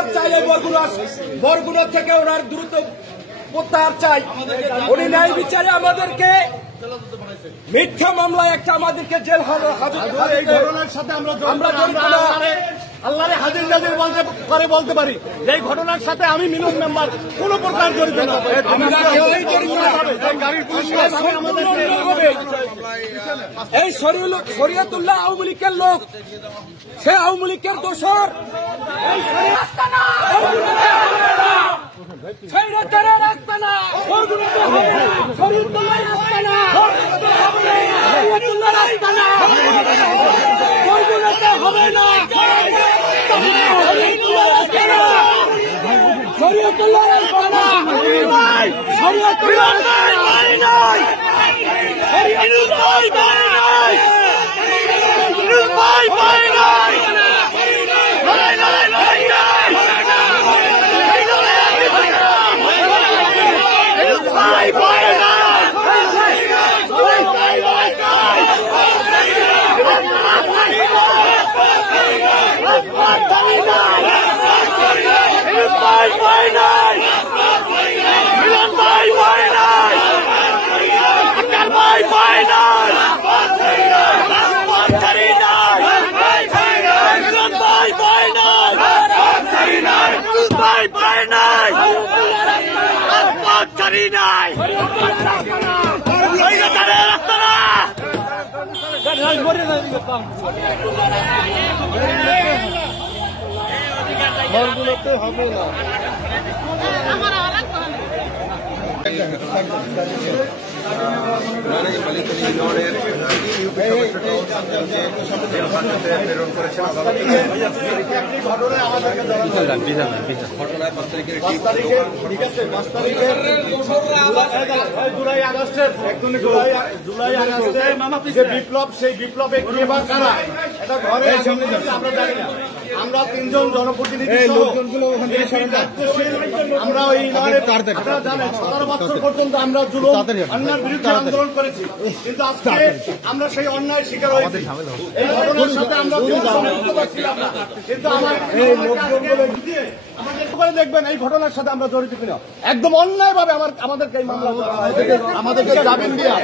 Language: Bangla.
প্রত্যাহার চাই, এই বরগুনা থেকে ওনার দ্রুত প্রত্যাহার চাই। উনি ন্যায় বিচারে আমাদেরকে মিথ্যা মামলায় একটা আমাদেরকে জেল এই ঘটনার সাথে আমরা আল্লাহরে হাজির নাজির করে বলতে পারি যে এই ঘটনার সাথে আমি মিলন মেম্বার কোন প্রকার জড়িত না। এই শরিয়তুল্লাহ আওয়ামী লীগের লোক, সে আওয়ামী লীগের দোষর। হবে না বিপ্লব, সেই বিপ্লবে কে বা কারা এটা ঘরে আমরা জানি না। আমরা তিনজন জনপ্রতিনিধি আমরা ওই 17 বছর পর্যন্ত আমরা জুলুম অন্যায়ের বিরুদ্ধে আন্দোলন করেছি, কিন্তু আজকে আমরা সেই অন্যায় শিকার হয়েছি। এই ঘটনার সাথে আমরা কিন্তু আমার দেখবেন এই ঘটনার সাথে আমরা জড়িত কিনা। একদম অন্যায় ভাবে আমাদেরকে এই মামলা আমাদেরকে জামিন দিয়া